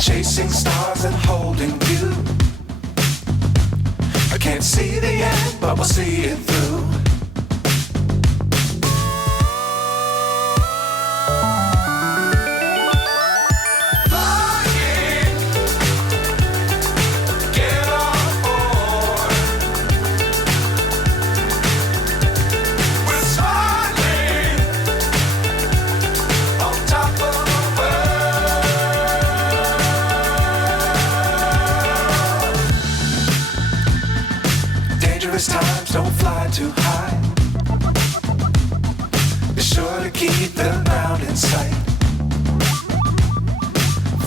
Chasing stars and holding you. I can't see the end, but we'll see it through. Times don't fly too high. Be sure to keep the ground in sight.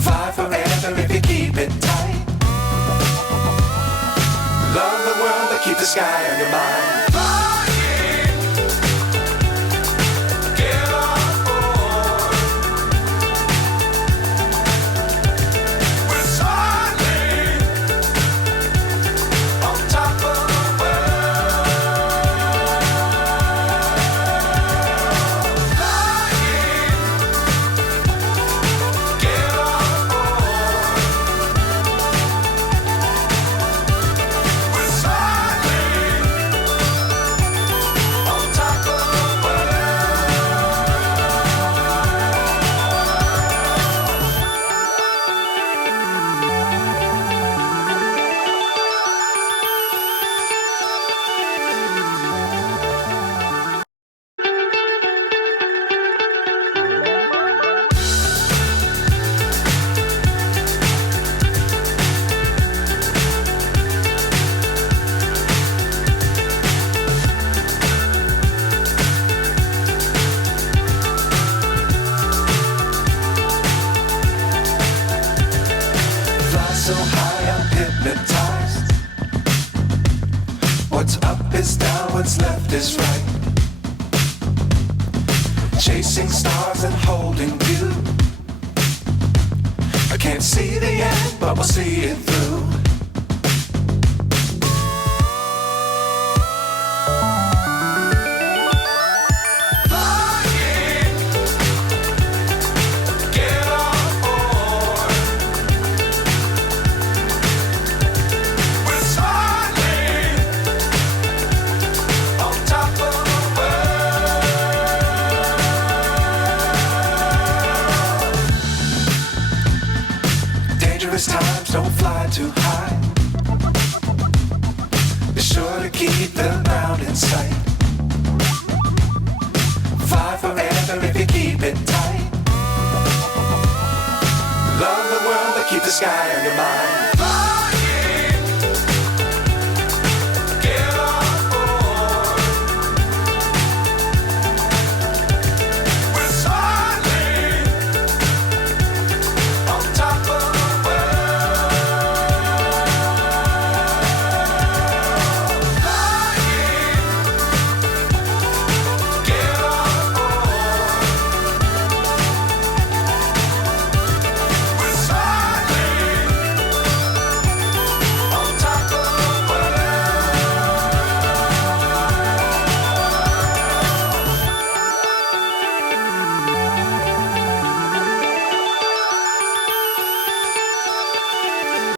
Fly forever if you keep it tight. Love the world but keep the sky on your mind. So high I'm hypnotized. What's up is down, what's left is right. Chasing stars and holding you. I can't see the end, but we'll see it through. Times don't fly too high. Be sure to keep the ground in sight. Fly forever if you keep it tight. Love the world but keep the sky on your mind.